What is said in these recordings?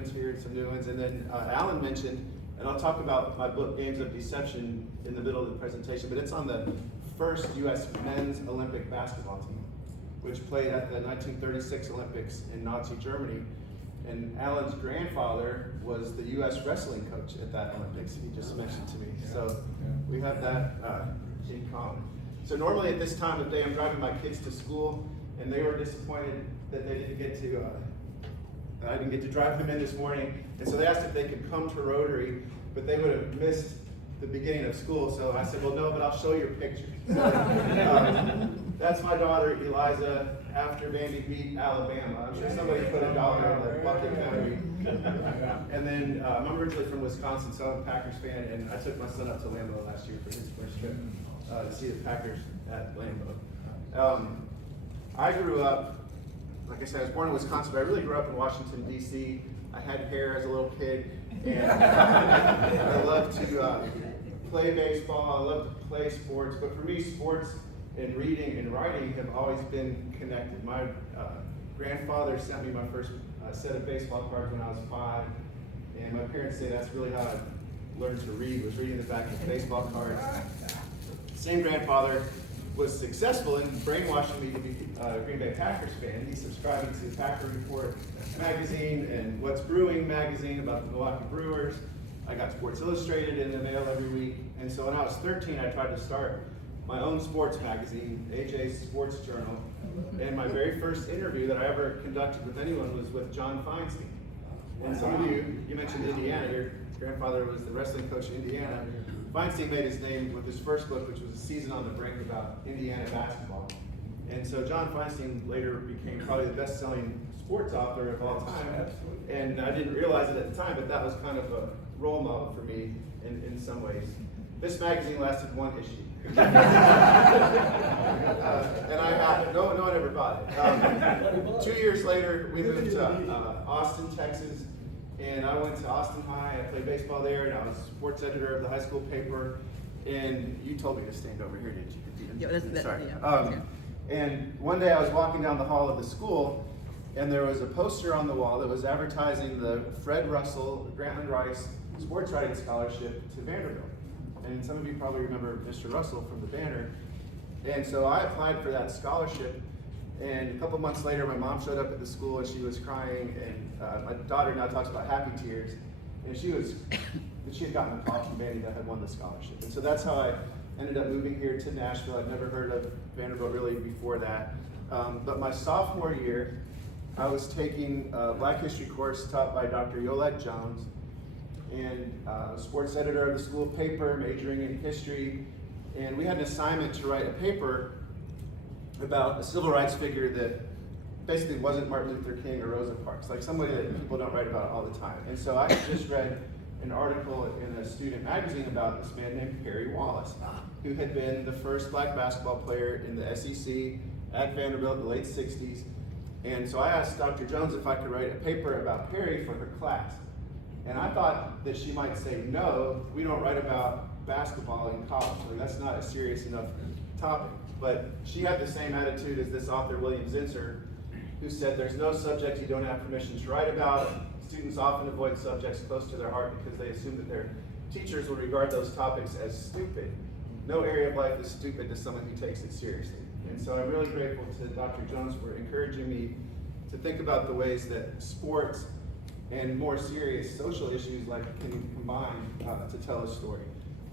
ones here, some new ones, and then Alan mentioned, and I'll talk about my book, Games of Deception, in the middle of the presentation, but it's on the first U.S. men's Olympic basketball team, which played at the 1936 Olympics in Nazi Germany. And Alan's grandfather was the U.S. wrestling coach at that Olympics, he just mentioned to me. So we have that in common. So normally at this time of day, I'm driving my kids to school, and they were disappointed that they didn't get to, I didn't get to drive them in this morning. And so they asked if they could come to Rotary, but they would have missed the beginning of school. So I said, well, no, but I'll show you pictures. So, that's my daughter, Eliza, after Vandy beat Alabama. I'm sure somebody put $1 on the bucket counter. And then I'm originally from Wisconsin, so I'm a Packers fan, and I took my son up to Lambeau last year for his first trip to see the Packers at Lambeau. I grew up, like I said, I was born in Wisconsin, but I really grew up in Washington, D.C. I had hair as a little kid, and I loved to play baseball, I loved to play sports, but for me, sports and reading and writing have always been connected. My grandfather sent me my first set of baseball cards when I was 5, and my parents say that's really how I learned to read, was reading the back of baseball cards. Same grandfather was successful in brainwashing me to be a Green Bay Packers fan. He subscribed to the Packer Report magazine and What's Brewing magazine about the Milwaukee Brewers. I got Sports Illustrated in the mail every week, and so when I was 13, I tried to start my own sports magazine, AJ's Sports Journal, and my very first interview that I ever conducted with anyone was with John Feinstein. And some of you mentioned Indiana, your grandfather was the wrestling coach in Indiana. Feinstein made his name with his first book, which was A Season on the Brink, about Indiana basketball. And so John Feinstein later became probably the best-selling sports author of all time. And I didn't realize it at the time, but that was kind of a role model for me in some ways. This magazine lasted 1 issue. And I got it. No one ever bought it. 2 years later, we moved to Austin, Texas, and I went to Austin High. I played baseball there, and I was sports editor of the high school paper. And you told me to stand over here, didn't you? Yeah, Sorry. Yeah. And one day I was walking down the hall of the school, and there was a poster on the wall that was advertising the Fred Russell Grantland Rice Sports Writing Scholarship to Vanderbilt. And some of you probably remember Mr. Russell from the banner. And so I applied for that scholarship, and a couple months later my mom showed up at the school and she was crying, and my daughter now talks about happy tears, and she had gotten a call from Vandy that had won the scholarship. And so that's how I ended up moving here to Nashville. I'd never heard of Vanderbilt really before that. But my sophomore year, I was taking a Black History course taught by Dr. Yolette Jones, and sports editor of the school paper, majoring in history, and we had an assignment to write a paper about a civil rights figure that basically wasn't Martin Luther King or Rosa Parks, like somebody that people don't write about all the time. And so I just read an article in a student magazine about this man named Perry Wallace, who had been the first black basketball player in the SEC at Vanderbilt in the late 60s. And so I asked Dr. Jones if I could write a paper about Perry for her class. And I thought that she might say, no, we don't write about basketball in college, or that's not a serious enough topic. But she had the same attitude as this author, William Zinsser, who said there's no subject you don't have permission to write about. Students often avoid subjects close to their heart because they assume that their teachers will regard those topics as stupid. No area of life is stupid to someone who takes it seriously. And so I'm really grateful to Dr. Jones for encouraging me to think about the ways that sports and more serious social issues like can combine to tell a story.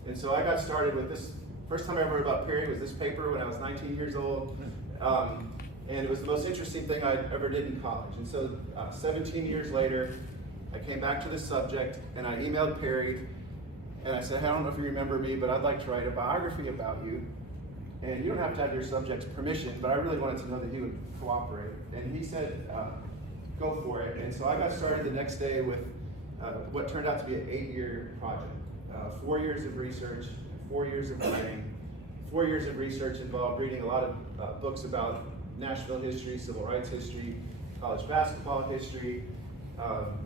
And so I got started with this. First time I ever wrote about Perry was this paper when I was 19 years old. And it was the most interesting thing I ever did in college. And so 17 years later, I came back to the subject and I emailed Perry and I said, hey, I don't know if you remember me, but I'd like to write a biography about you. And you don't have to have your subject's permission, but I really wanted to know that he would cooperate. And he said, go for it. And so I got started the next day with what turned out to be an 8-year project. 4 years of research, 4 years of writing. 4 years of research involved reading a lot of books about Nashville history, civil rights history, college basketball history.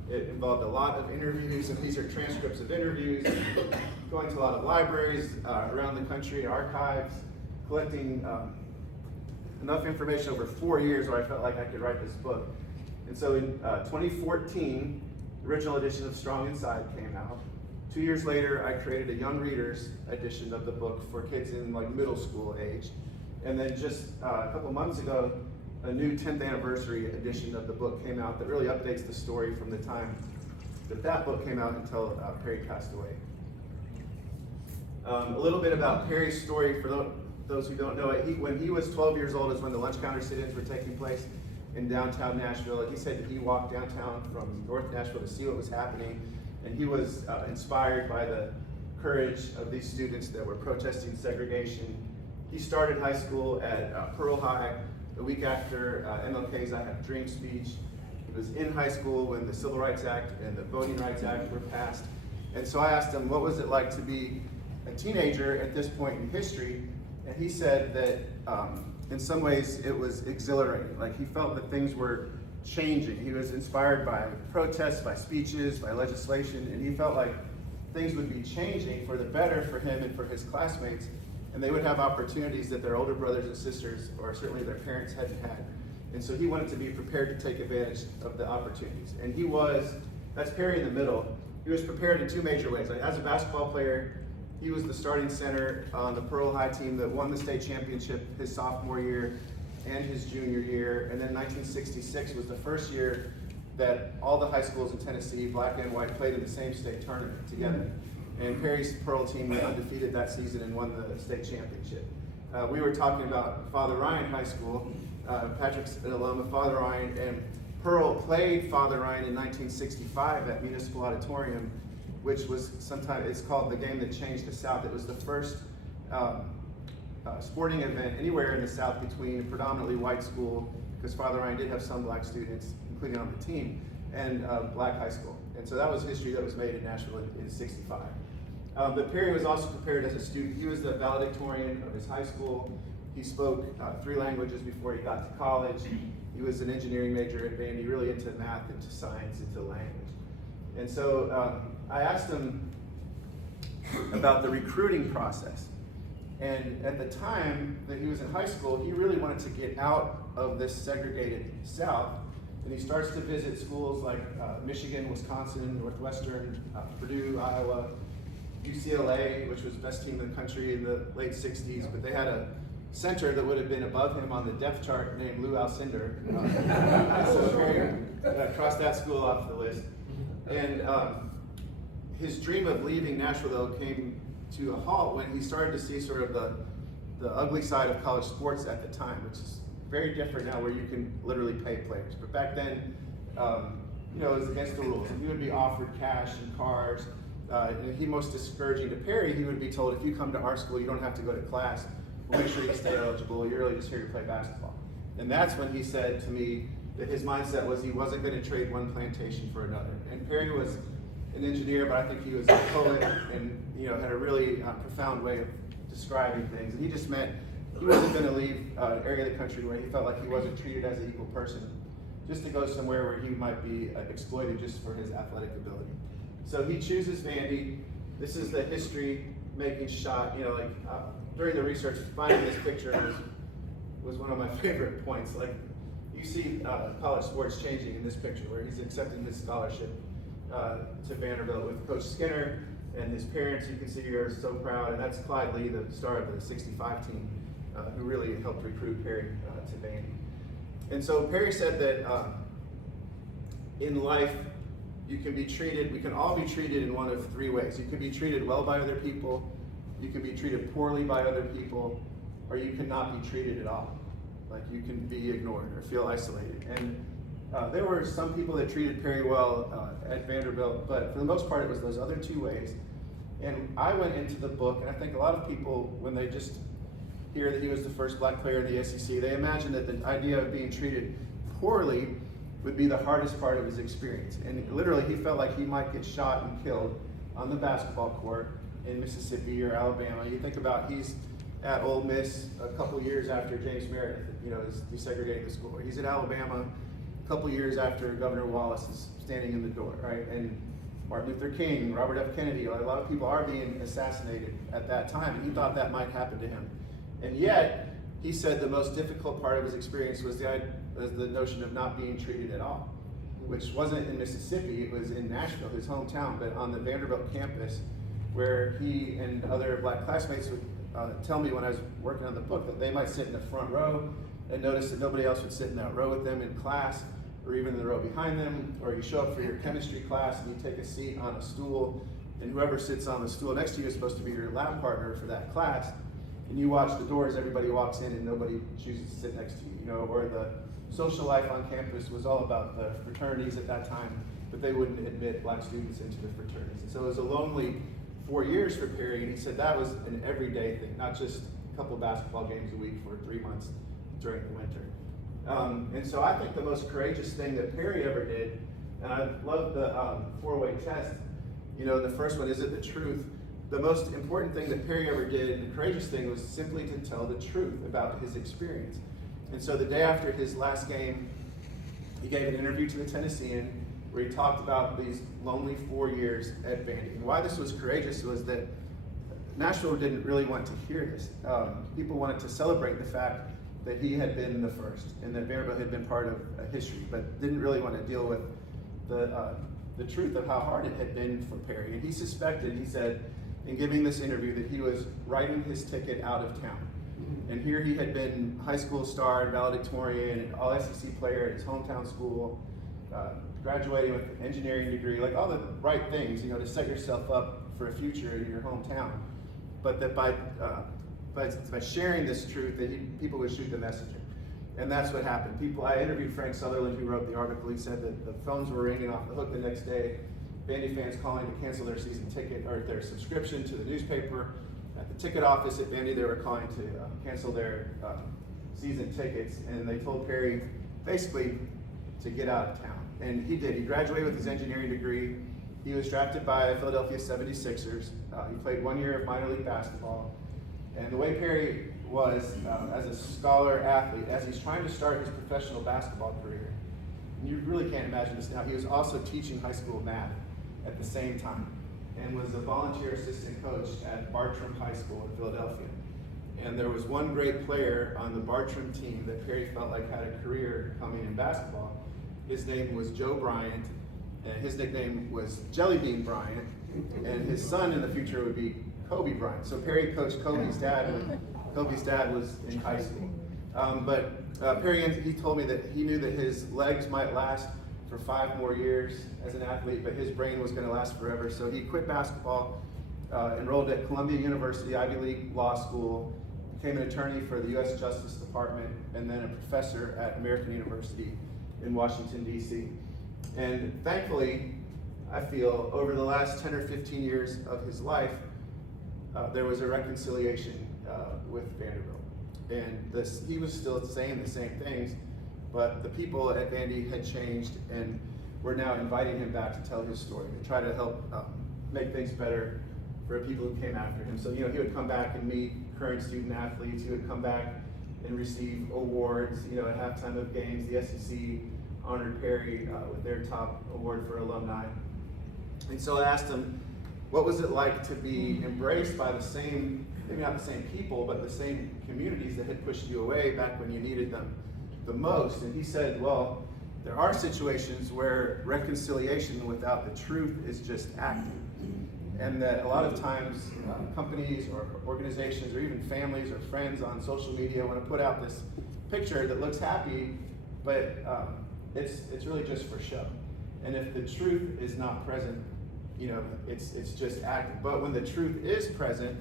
It involved a lot of interviews, and these are transcripts of interviews, going to a lot of libraries around the country, archives, collecting enough information over 4 years where I felt like I could write this book. And so in 2014, original edition of Strong Inside came out. 2 years later, I created a young readers edition of the book for kids in like middle school age. And then just a couple months ago, a new 10th anniversary edition of the book came out that really updates the story from the time that book came out until Perry passed away. A little bit about Perry's story for those who don't know it. When he was 12 years old is when the lunch counter sit-ins were taking place in downtown Nashville. He said that he walked downtown from North Nashville to see what was happening, and he was inspired by the courage of these students that were protesting segregation. He started high school at Pearl High the week after MLK's I Have a Dream speech. He was in high school when the Civil Rights Act and the Voting Rights Act were passed. And so I asked him, what was it like to be a teenager at this point in history? And he said that in some ways it was exhilarating. Like he felt that things were changing. He was inspired by protests, by speeches, by legislation, and he felt like things would be changing for the better for him and for his classmates, and they would have opportunities that their older brothers and sisters, or certainly their parents, hadn't had. And so he wanted to be prepared to take advantage of the opportunities. And he was, that's Perry in the middle, he was prepared in two major ways. Like as a basketball player, he was the starting center on the Pearl High team that won the state championship his sophomore year and his junior year. And then 1966 was the first year that all the high schools in Tennessee, black and white, played in the same state tournament together. And Perry's Pearl team went undefeated that season and won the state championship. We were talking about Father Ryan High School. Patrick's an alum of Father Ryan, and Pearl played Father Ryan in 1965 at Municipal Auditorium, which was sometimes, it's called the game that changed the South. It was the first sporting event anywhere in the South between a predominantly white school, because Father Ryan did have some black students, including on the team, and black high school. And so that was history that was made in Nashville in 65. But Perry was also prepared as a student. He was the valedictorian of his high school. He spoke 3 languages before he got to college. He was an engineering major at Vandy, really into math, into science, into language. And so I asked him about the recruiting process. And at the time that he was in high school, he really wanted to get out of this segregated South. And he starts to visit schools like Michigan, Wisconsin, Northwestern, Purdue, Iowa, UCLA, which was the best team in the country in the late 60s, but they had a center that would have been above him on the depth chart named Lou Alcindor. So Perry crossed that school off the list. And his dream of leaving Nashville, though, came to a halt when he started to see sort of the ugly side of college sports at the time, which is very different now, where you can literally pay players. But back then, it was against the rules. He would be offered cash and cars. And most discouraging to Perry, he would be told, if you come to our school, you don't have to go to class. We'll make sure you stay eligible. You're really just here to play basketball. And that's when he said to me that his mindset was he wasn't going to trade one plantation for another. And Perry was an engineer, but I think he was a poet and had a really profound way of describing things. And he just meant he wasn't going to leave an area of the country where he felt like he wasn't treated as an equal person, just to go somewhere where he might be exploited just for his athletic ability. So he chooses Vandy. This is the history-making shot. During the research, finding this picture was one of my favorite points. Like, you see college sports changing in this picture, where he's accepting his scholarship to Vanderbilt with Coach Skinner and his parents. You can see here are so proud, and that's Clyde Lee, the star of the '65 team, who really helped recruit Perry to Vandy. And so Perry said that in life, we can all be treated in one of 3 ways. You can be treated well by other people, you can be treated poorly by other people, or you cannot be treated at all. Like, you can be ignored or feel isolated. And there were some people that treated Perry well at Vanderbilt, but for the most part it was those other 2 ways. And I went into the book, and I think a lot of people, when they just hear that he was the first black player in the SEC, they imagine that the idea of being treated poorly would be the hardest part of his experience. And literally, he felt like he might get shot and killed on the basketball court in Mississippi or Alabama. You think about, he's at Ole Miss a couple years after James Meredith, is desegregating the school. He's at Alabama a couple years after Governor Wallace is standing in the door, right? And Martin Luther King, Robert F. Kennedy, a lot of people are being assassinated at that time, and he thought that might happen to him. And yet, he said the most difficult part of his experience was the notion of not being treated at all. which wasn't in Mississippi, it was in Nashville, his hometown, but on the Vanderbilt campus, where he and other black classmates would tell me when I was working on the book that they might sit in the front row and notice that nobody else would sit in that row with them in class, or even in the row behind them, or you show up for your chemistry class and you take a seat on a stool, and whoever sits on the stool next to you is supposed to be your lab partner for that class, and you watch the doors, everybody walks in and nobody chooses to sit next to you, you know, or the social life on campus was all about the fraternities at that time, but they wouldn't admit black students into the fraternities. And so it was a lonely 4 years for Perry, and he said that was an everyday thing, not just a couple basketball games a week for 3 months during the winter. And so I think the most courageous thing that Perry ever did, and I love the 4-way test, you know, the first one, is it the truth? The most important thing that Perry ever did, and the courageous thing, was simply to tell the truth about his experience. And so the day after his last game, he gave an interview to the Tennessean where he talked about these lonely 4 years at Vandy. And why this was courageous was that Nashville didn't really want to hear this. People wanted to celebrate the fact that he had been the first and that Vanderbilt had been part of history, but didn't really want to deal with the truth of how hard it had been for Perry. And he suspected, he said, in giving this interview, that he was writing his ticket out of town. And here he had been high school star, valedictorian, all SEC player at his hometown school, graduating with an engineering degree, like all the right things, you know, to set yourself up for a future in your hometown. But that by sharing this truth, that people would shoot the messenger. And that's what happened. I interviewed Frank Sutherland, who wrote the article. He said that the phones were ringing off the hook the next day. Vandy fans calling to cancel their season ticket or their subscription to the newspaper. At the ticket office at Vandy, they were calling to cancel their season tickets, and they told Perry basically to get out of town. And he did. He graduated with his engineering degree. He was drafted by Philadelphia 76ers. He played 1 year of minor league basketball. And the way Perry was as a scholar athlete, as he's trying to start his professional basketball career, and you really can't imagine this now, he was also teaching high school math at the same time, and was a volunteer assistant coach at Bartram High School in Philadelphia. And there was one great player on the Bartram team that Perry felt like had a career coming in basketball. His name was Joe Bryant, and his nickname was Jelly Bean Bryant, and his son in the future would be Kobe Bryant. So Perry coached Kobe's dad when Kobe's dad was in high school. Perry, he told me that he knew that his legs might last for 5 more years as an athlete, but his brain was going to last forever. So he quit basketball, enrolled at Columbia University, Ivy League Law School, became an attorney for the U.S. Justice Department, and then a professor at American University in Washington, D.C. And thankfully, I feel, over the last 10 or 15 years of his life, there was a reconciliation with Vanderbilt. And he was still saying the same things, but the people at Vandy had changed and were now inviting him back to tell his story, to try to help make things better for people who came after him. So, you know, he would come back and meet current student athletes. He would come back and receive awards, you know, at halftime of games. The SEC honored Perry with their top award for alumni. And so I asked him, what was it like to be embraced by the same, maybe not the same people, but the same communities that had pushed you away back when you needed them the most? And he said, well, there are situations where reconciliation without the truth is just acting. And that a lot of times companies or organizations or even families or friends on social media want to put out this picture that looks happy, but it's really just for show. And if the truth is not present, you know, it's just acting. But when the truth is present,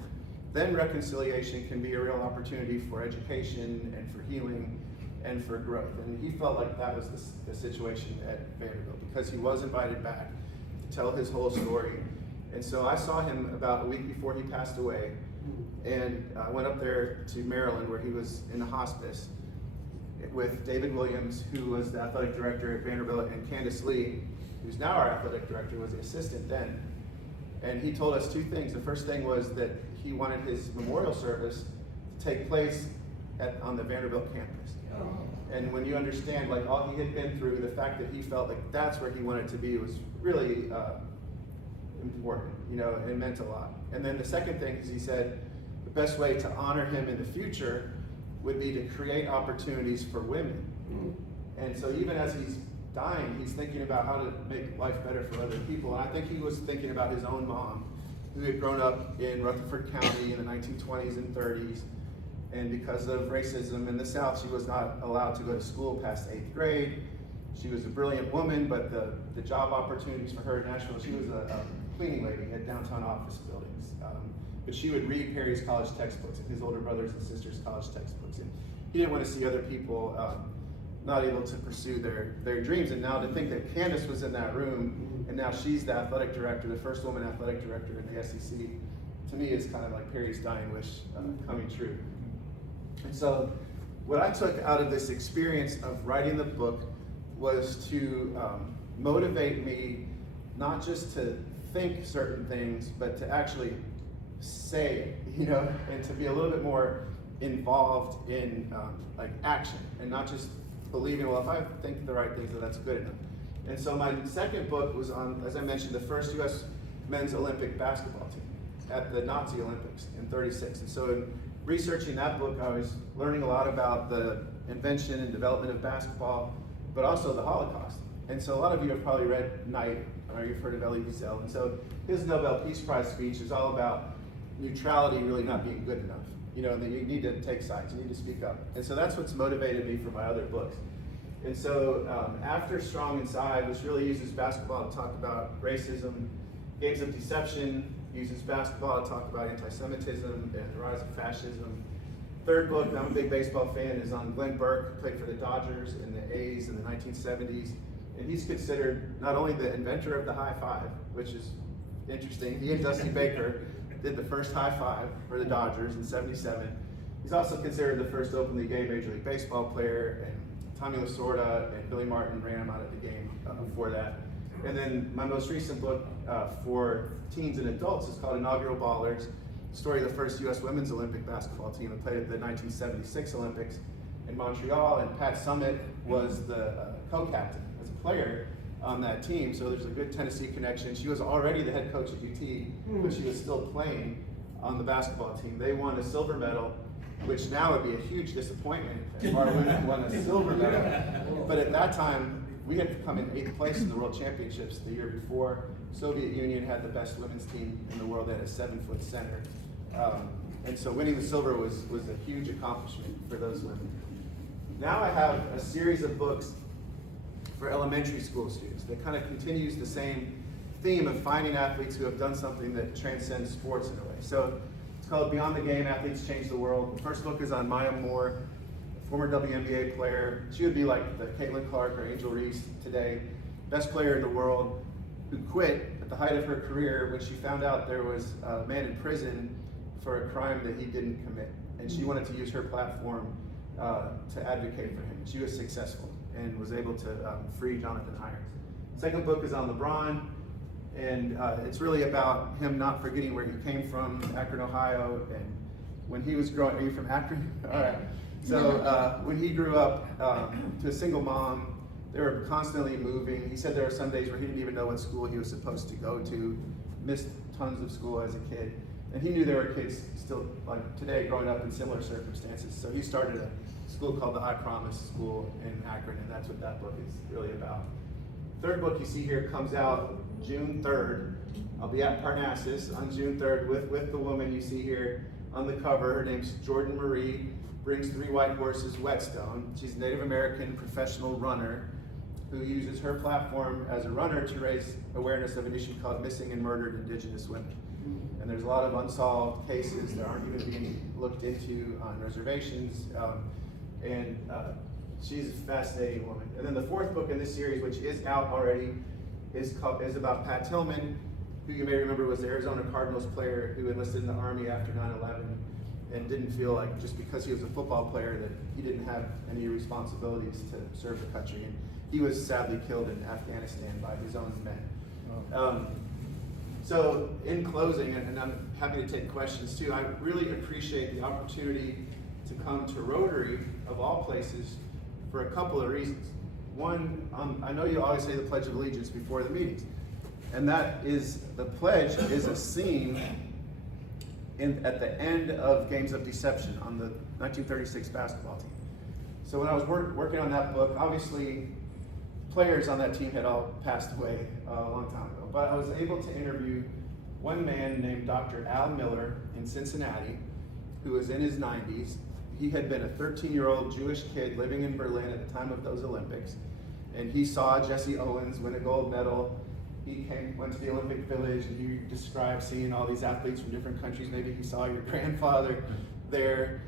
then reconciliation can be a real opportunity for education and for healing and for growth. And he felt like that was the situation at Vanderbilt, because he was invited back to tell his whole story. And so I saw him about a week before he passed away, and I went up there to Maryland where he was in the hospice with David Williams, who was the athletic director at Vanderbilt, and Candace Lee, who's now our athletic director, was the assistant then. And he told us 2 things. The first thing was that he wanted his memorial service to take place on the Vanderbilt campus. And when you understand like all he had been through, the fact that he felt like that's where he wanted to be was really important, you know, it meant a lot. And then the second thing is he said the best way to honor him in the future would be to create opportunities for women. And so even as he's dying, he's thinking about how to make life better for other people. And I think he was thinking about his own mom, who had grown up in Rutherford County in the 1920s and 30s. And because of racism in the South, she was not allowed to go to school past 8th grade. She was a brilliant woman, but the job opportunities for her in Nashville, she was a cleaning lady at downtown office buildings. But she would read Perry's college textbooks and his older brothers and sisters' college textbooks. And he didn't want to see other people not able to pursue their dreams. And now to think that Candace was in that room, and now she's the athletic director, the first woman athletic director in the SEC, to me is kind of like Perry's dying wish coming true. And so what I took out of this experience of writing the book was to motivate me not just to think certain things, but to actually say it, you know, and to be a little bit more involved in like action, and not just believing, well, if I think the right things, then that's good enough. And so my second book was on, as I mentioned, the first U.S. men's Olympic basketball team at the Nazi Olympics in '36. And so in researching that book, I was learning a lot about the invention and development of basketball, but also the Holocaust. And so a lot of you have probably read Knight, or you've heard of Elie Wiesel. And so his Nobel Peace Prize speech is all about neutrality really not being good enough. You know, and that you need to take sides, you need to speak up. And so that's what's motivated me for my other books. And so after Strong Inside, which really uses basketball to talk about racism, Games of Deception uses basketball to talk about anti-Semitism and the rise of fascism. Third book, I'm a big baseball fan, is on Glenn Burke, who played for the Dodgers and the A's in the 1970s. And he's considered not only the inventor of the high five, which is interesting. He and Dusty Baker did the first high five for the Dodgers in '77. He's also considered the first openly gay Major League Baseball player, and Tommy Lasorda and Billy Martin ran him out of the game before that. And then my most recent book for teens and adults is called Inaugural Ballers, the story of the first U.S. women's Olympic basketball team that played at the 1976 Olympics in Montreal, and Pat Summitt was the co-captain as a player on that team, so there's a good Tennessee connection. She was already the head coach at UT, but she was still playing on the basketball team. They won a silver medal, which now would be a huge disappointment if our women won a silver medal. But at that time, we had come in 8th place in the World Championships the year before. Soviet Union had the best women's team in the world. They had a 7-foot center. And so winning the silver was a huge accomplishment for those women. Now I have a series of books for elementary school students that kind of continues the same theme of finding athletes who have done something that transcends sports in a way. So it's called Beyond the Game, Athletes Change the World. The first book is on Maya Moore, a former WNBA player. She would be like the Caitlin Clark or Angel Reese today, best player in the world, who quit at the height of her career when she found out there was a man in prison for a crime that he didn't commit. And she wanted to use her platform to advocate for him. She was successful and was able to free Jonathan Irons. Second book is on LeBron, and it's really about him not forgetting where he came from, Akron, Ohio, and when he was growing. Are you from Akron? All right. So when he grew up to a single mom, they were constantly moving. He said there were some days where he didn't even know what school he was supposed to go to, missed tons of school as a kid. And he knew there were kids still, like today, growing up in similar circumstances. So he started a school called the I Promise School in Akron, and that's what that book is really about. Third book you see here comes out June 3rd. I'll be at Parnassus on June 3rd with the woman you see here on the cover. Her name's Jordan Marie, brings 3 white horses Whetstone. She's a Native American professional runner who uses her platform as a runner to raise awareness of an issue called missing and murdered Indigenous women. And there's a lot of unsolved cases that aren't even being looked into on reservations. She's a fascinating woman. And then the fourth book in this series, which is out already, is about Pat Tillman, who you may remember was the Arizona Cardinals player who enlisted in the Army after 9/11 and didn't feel like just because he was a football player that he didn't have any responsibilities to serve the country. And he was sadly killed in Afghanistan by his own men. So in closing, and I'm happy to take questions too, I really appreciate the opportunity to come to Rotary, of all places, for a couple of reasons. One, I know you always say the Pledge of Allegiance before the meetings, and that is, the pledge is a scene at the end of Games of Deception on the 1936 basketball team. So when I was working on that book, obviously players on that team had all passed away a long time ago. But I was able to interview one man named Dr. Al Miller in Cincinnati, who was in his 90s. He had been a 13-year-old Jewish kid living in Berlin at the time of those Olympics. And he saw Jesse Owens win a gold medal. He went to the Olympic Village, and he described seeing all these athletes from different countries. Maybe he saw your grandfather there.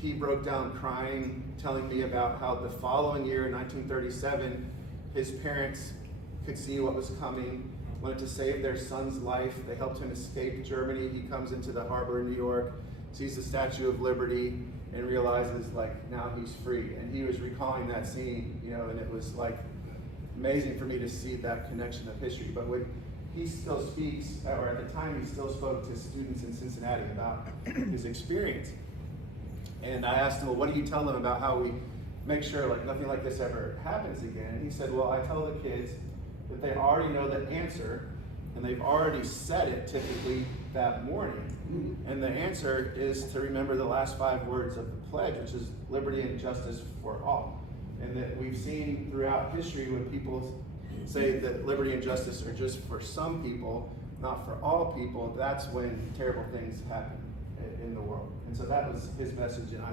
He broke down crying, telling me about how the following year in 1937, his parents could see what was coming, wanted to save their son's life. They helped him escape Germany. He comes into the harbor in New York, sees the Statue of Liberty, and realizes like now he's free. And he was recalling that scene, you know, and it was like amazing for me to see that connection of history. But when he still speaks, or at the time he still spoke to students in Cincinnati about his experience. And I asked him, well, what do you tell them about how we make sure like nothing like this ever happens again? And he said, well, I tell the kids that they already know the answer, and they've already said it typically that morning. And the answer is to remember the last 5 words of the pledge, which is liberty and justice for all. And that we've seen throughout history when people say that liberty and justice are just for some people, not for all people, that's when terrible things happen in the world. And so that was his message, and I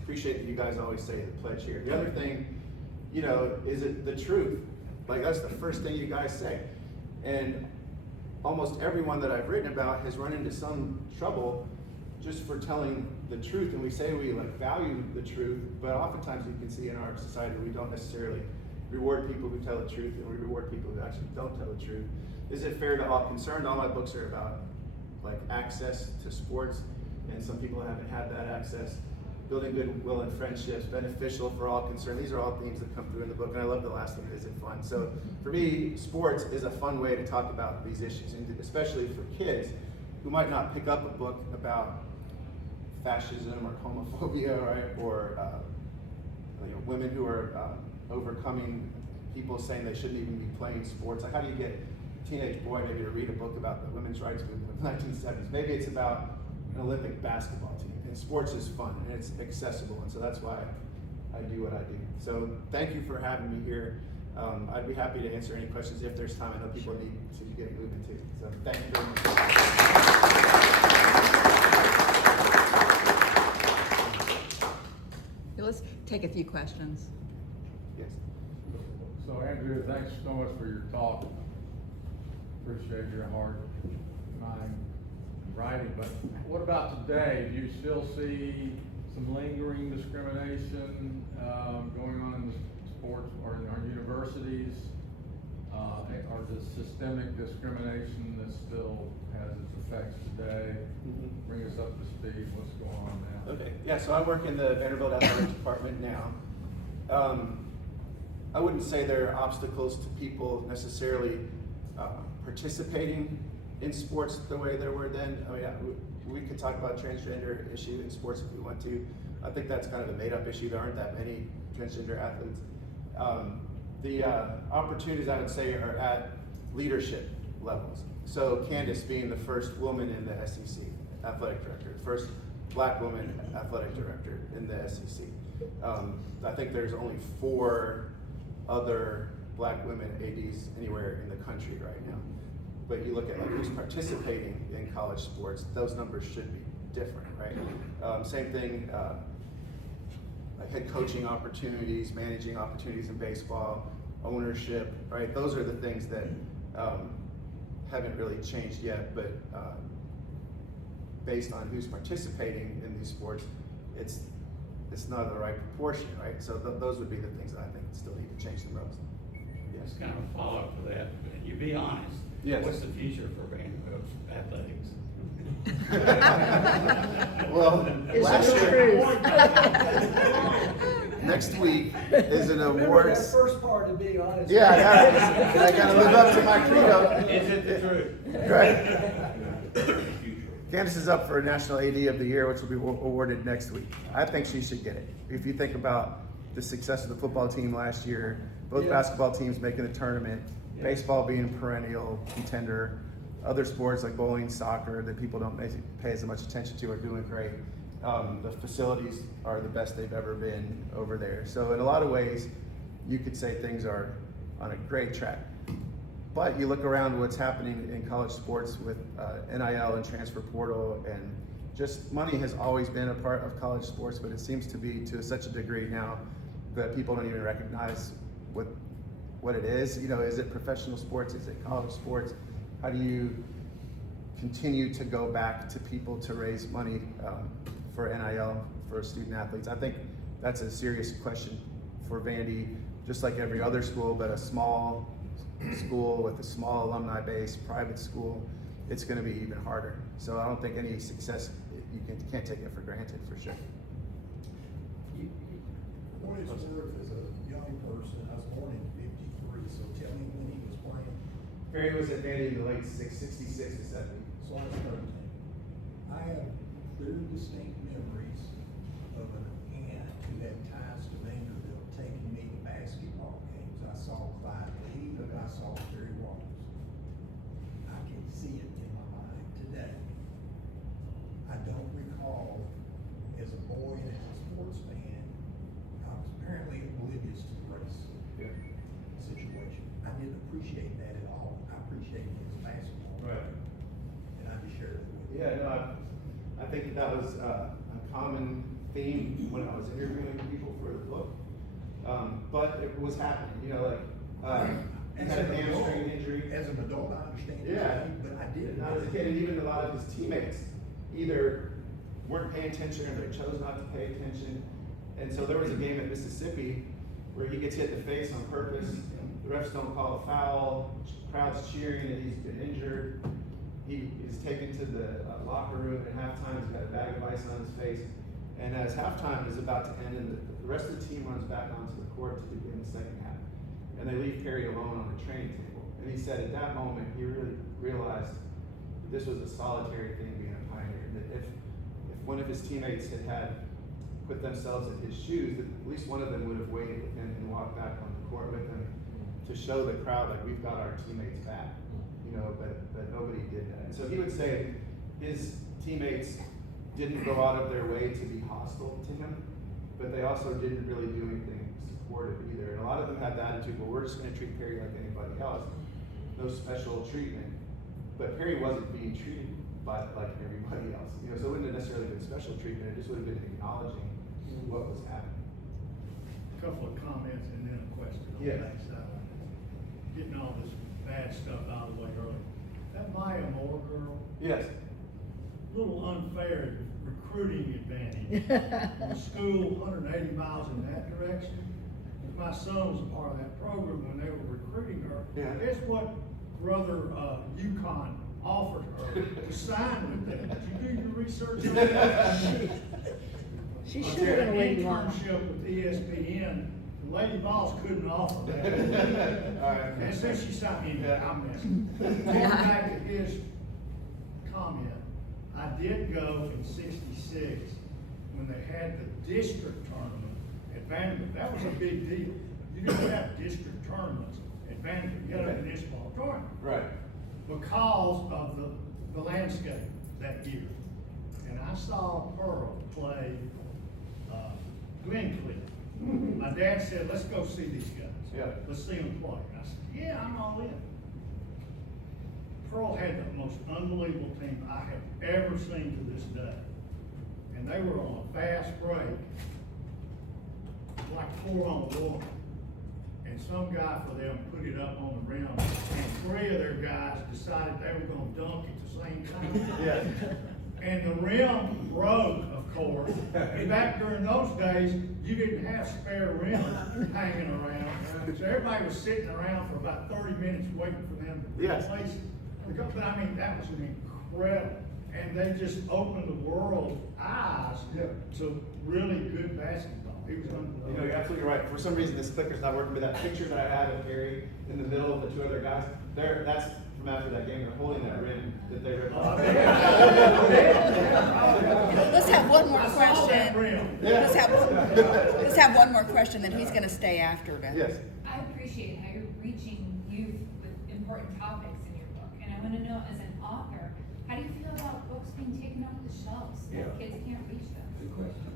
appreciate that you guys always say the pledge here. The other thing, you know, is it the truth? Like that's the first thing you guys say. And almost everyone that I've written about has run into some trouble just for telling the truth. And we say we like value the truth, but oftentimes you can see in our society we don't necessarily reward people who tell the truth, and we reward people who actually don't tell the truth. Is it fair to all concerned? All my books are about like access to sports, and some people haven't had that access. Building goodwill and friendships, beneficial for all concerned. These are all themes that come through in the book, and I love the last one, is it fun? So for me, sports is a fun way to talk about these issues, and especially for kids who might not pick up a book about fascism or homophobia, right? Or you know, women who are overcoming people saying they shouldn't even be playing sports. Like how do you get a teenage boy maybe to read a book about the women's rights movement of the 1970s? Maybe it's about an Olympic basketball team. And sports is fun and it's accessible, and so that's why I do what I do. So thank you for having me here. I'd be happy to answer any questions if there's time. I know people need to get moving too. So thank you very much. Let's take a few questions. Yes. So Andrew, thanks so much for your talk. Appreciate your heart, mind, writing. But what about today? Do you still see some lingering discrimination going on in the sports or in our universities? Or the systemic discrimination that still has its effects today? Bring us up to speed. What's going on now? Okay. Yeah. So I work in the Vanderbilt Athletics Department now. I wouldn't say there are obstacles to people necessarily participating in sports the way there were then. I mean, we could talk about transgender issue in sports if we want to. I think that's kind of a made-up issue. There aren't that many transgender athletes. The opportunities, I would say, are at leadership levels. So Candace being the first woman in the SEC, athletic director, first black woman athletic director in the SEC. I think there's only 4 other black women ADs anywhere in the country right now. But you look at like who's participating in college sports, those numbers should be different, right? Same thing, like head coaching opportunities, managing opportunities in baseball, ownership, right? Those are the things that haven't really changed yet, but based on who's participating in these sports, it's not the right proportion, right? So those would be the things that I think still need to change the most. Yes. Kind of a follow-up to that. You be honest. Yes. What's the future for Vanderbilt athletics? Well, Is last it year, true? next week is an awards. That first part of being honest. Yeah, I gotta live up to my credo. Is it the truth? Right. Candace is up for National AD of the Year, which will be awarded next week. I think she should get it. If you think about the success of the football team last year, both basketball teams making the tournament, baseball being a perennial contender, other sports like bowling, soccer that people don't pay as much attention to are doing great. The facilities are the best they've ever been over there. So in a lot of ways, you could say things are on a great track. But you look around what's happening in college sports with NIL and transfer portal, and just money has always been a part of college sports, but it seems to be to such a degree now that people don't even recognize what it is. You know, is it professional sports? Is it college sports? How do you continue to go back to people to raise money for NIL for student athletes? I think that's a serious question for Vandy, just like every other school, but a small school with a small alumni base, private school, it's going to be even harder. So I don't think any success, can't take it for granted, for sure. For what it's worth, as a young person, I was born in '53, so tell me when he was playing. Perry was at Vandy in the late 66 to 70. So I was 13. I have clear, distinct memories of an aunt who had ties to Vanderbilt taking me to basketball games. I saw Clyde Lee, and I saw Perry Wallace. I can see it in my mind today. I don't recall, as a boy and as a sports fan, I was apparently oblivious to the race situation. I didn't appreciate that at all. I appreciated his basketball. Right. And I just shared it with you. Yeah, no, I think that was a common theme when I was interviewing people for the book. But it was happening, you know, like, he had a hamstring injury. As an adult, I understand. Yeah. But I didn't. Not as a kid, and even a lot of his teammates either weren't paying attention or they chose not to pay attention. And so there was a game at Mississippi where he gets hit in the face on purpose. The refs don't call a foul, crowd's cheering that he's been injured. He is taken to the locker room at halftime, he's got a bag of ice on his face. And as halftime is about to end, and the rest of the team runs back onto the court to begin the second half. And they leave Perry alone on the training table. And he said at that moment, he really realized that this was a solitary thing being a pioneer. That if one of his teammates had put themselves in his shoes, that at least one of them would have waited with him and walked back on the court with him to show the crowd like we've got our teammates back. You know, but nobody did that. And so he would say his teammates didn't go out of their way to be hostile to him, but they also didn't really do anything supportive either. And a lot of them had the attitude, well, we're just going to treat Perry like anybody else. No special treatment. But Perry wasn't being treated like everybody else. You know, so it wouldn't have necessarily been special treatment, it just would have been acknowledging what was happening. Couple of comments and then a question on Yeah. that side. Getting all this bad stuff out of the way early. That Maya Moore girl, Yes. little unfair recruiting advantage. From school 180 miles in that direction. My son was a part of that program when they were recruiting her. Yeah. Guess what brother UConn offered her to sign with them? Did you do your research on that? She She should have been a Lady Long. internship with ESPN. Lady Boss couldn't offer that. All right. And since she signed me, Yeah. I'm messing. Going back to his comment, I did go in '66 when they had the district tournament at Vanderbilt. That was a big deal. You didn't have district tournaments at Vanderbilt. You had a municipal tournament Right. because of the landscape that year. And I saw Pearl play Glencliff. My dad said, let's go see these guys. Yeah. Let's see them play. And I said, yeah, I'm all in. Pearl had the most unbelievable team I have ever seen to this day. And they were on a fast break, like 4-on-1. And some guy for them put it up on the rim, and 3 of their guys decided they were gonna dunk at the same time. Yeah. And the rim broke, of course. And back during those days, you didn't have spare rims hanging around. So everybody was sitting around for about 30 minutes waiting for them to Yes. replace it. But I mean, that was an incredible, and they just opened the world's eyes to really good basketball. It was You know, unbelievable. you're absolutely right. For some reason, this clicker's not working, but that picture that I had of Perry in the middle of the 2 other guys, that's from after that game. They're holding that rim that they ripped off. Let's have one more I saw that question. rim. Let's have one more question, then he's gonna stay after to. Yes. I appreciate how you're reaching youth with important topics in your book. And I want to know, as an author, how do you feel about books being taken off the shelves that kids can't reach them?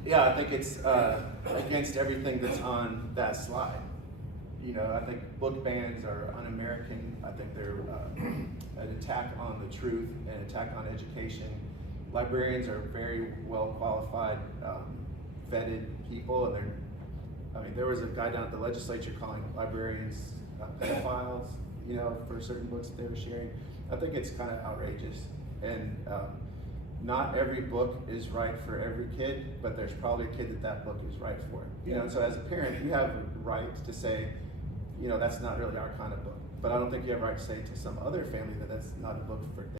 Yeah, I think it's against everything that's on that slide. you know, I think book bans are un-American. I think they're an attack on the truth, an attack on education. Librarians are very well qualified, vetted people, and I mean, there was a guy down at the legislature calling librarians pedophiles, you know, for certain books that they were sharing. I think it's kind of outrageous, and not every book is right for every kid, but there's probably a kid that book is right for. You know, and so as a parent, you have a right to say, you know, that's not really our kind of book. But I don't think you have a right to say to some other family that that's not a book for them.